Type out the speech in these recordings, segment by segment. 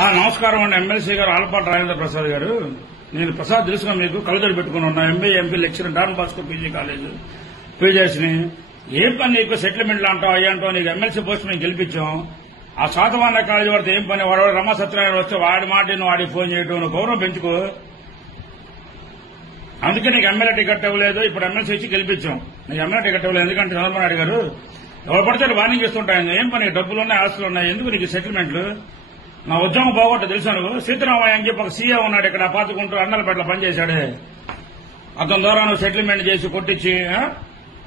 నమస్కారం అండి. ఎమ్మెల్సీ గారు ఆలపాటి రాజేంద్ర ప్రసాద్ గారు. నేను ప్రసాద్ తెలుసుకున్నా, మీకు కలుదడి పెట్టుకుని ఉన్నా. MP lecturer Don Bosco PG college పీజీఎస్ని. ఏం పని నీకు సెటిల్మెంట్లు అంటావు అయ్యంటావు? నీకు ఎమ్మెల్సీ పోస్ట్ మేము గెలిపించాం. ఆ శాతవాహన కాలేజీ వాడితే ఏం పని? వాడు రమా సత్యనారాయణ వస్తే వాడి మాట వాడికి ఫోన్ చేయడం, నువ్వు గౌరవం పెంచుకో. అందుకే నీకు ఎమ్మెల్యే టికెట్ ఇవ్వలేదు. ఇప్పుడు ఎమ్మెల్సీ ఇచ్చి గెలిపించాం. నీకు ఎమ్మెల్యే టికెట్ ఇవ్వలేదు ఎందుకంటే చంద్రబాబు నాయుడు గారు ఎవరు పడితే వార్నింగ్ ఇస్తుంటాయి. ఏం పని? డబ్బులున్నాయి, ఆస్తులు ఉన్నాయి, ఎందుకు నీకు సెటిల్మెంట్లు? నా ఉద్యోగం బాగొట్ట తెలుసా నువ్వు? సీతారామయ్య అని చెప్పి ఒక సీఏ ఉన్నాడు ఇక్కడ, పాతకుంటూ అన్నలపేటలో పనిచేశాడే. అతని ద్వారా నువ్వు సెటిల్మెంట్ చేసి కొట్టించి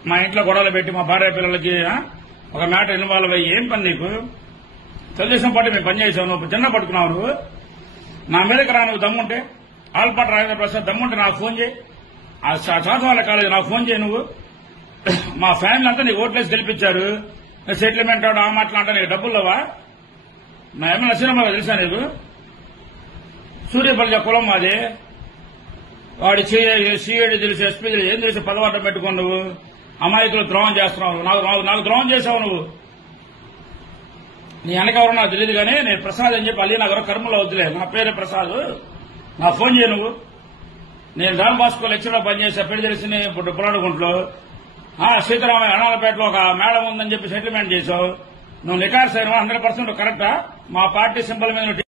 మా ఇంట్లో గొడవలు పెట్టి మా భార్య పిల్లలకి ఒక మ్యాటర్ ఇన్వాల్వ్ అయ్యి ఏం పని నీకు? తెలుగుదేశం పార్టీ మేము పనిచేసావు, నువ్వు జెండా పట్టుకున్నావు. నువ్వు నా మీదకి రా, నువ్వు దమ్ముంటే. ఆలపాటి రాజేంద్ర ప్రసాద్ దమ్ముంటే నాకు ఫోన్ చేయి. ఆ చాతవాళ్ళ కాలేజీ నాకు ఫోన్ చేయి. నువ్వు మా ఫ్యామిలీ అంతా నీకు ఓట్లేసి గెలిపించారు. సెటిల్మెంట్ ఆ మాట్లాడటా నీకు డబ్బుల్లోవా? మా ఎమ్మెల్యే శ్రీరామరావు తెలుసా నీకు? సూర్యపల్లి కులం మాది. వాడి సీఐడి తెలుసు, ఎస్పీ తెలుసు, ఏం తెలిసి పదవాటం పెట్టుకుని నువ్వు అమాయకులు ద్రోహం చేస్తున్నావు. నాకు ద్రోహం చేశావు నువ్వు. నీ వెనకెవరో నాకు తెలియదు కానీ నేను ప్రసాద్ అని చెప్పి అల్లి నాకు కర్మలో వద్దులే. నా పేరే ప్రసాద్. నా ఫోన్ చేయ నువ్వు. నేను డాన్ బాస్కో లెక్చరర్ పనిచేసా పెళ్లి తెలిసి ఇప్పుడు పురాణగుంట్లో. సీతారామయ్య అనాలపేటలో ఒక మేడం ఉందని చెప్పి సెటిల్మెంట్ చేశావు. నువ్వు నికార్సైన 100% కరెక్టా? మా పార్టీ సింబల్ మీద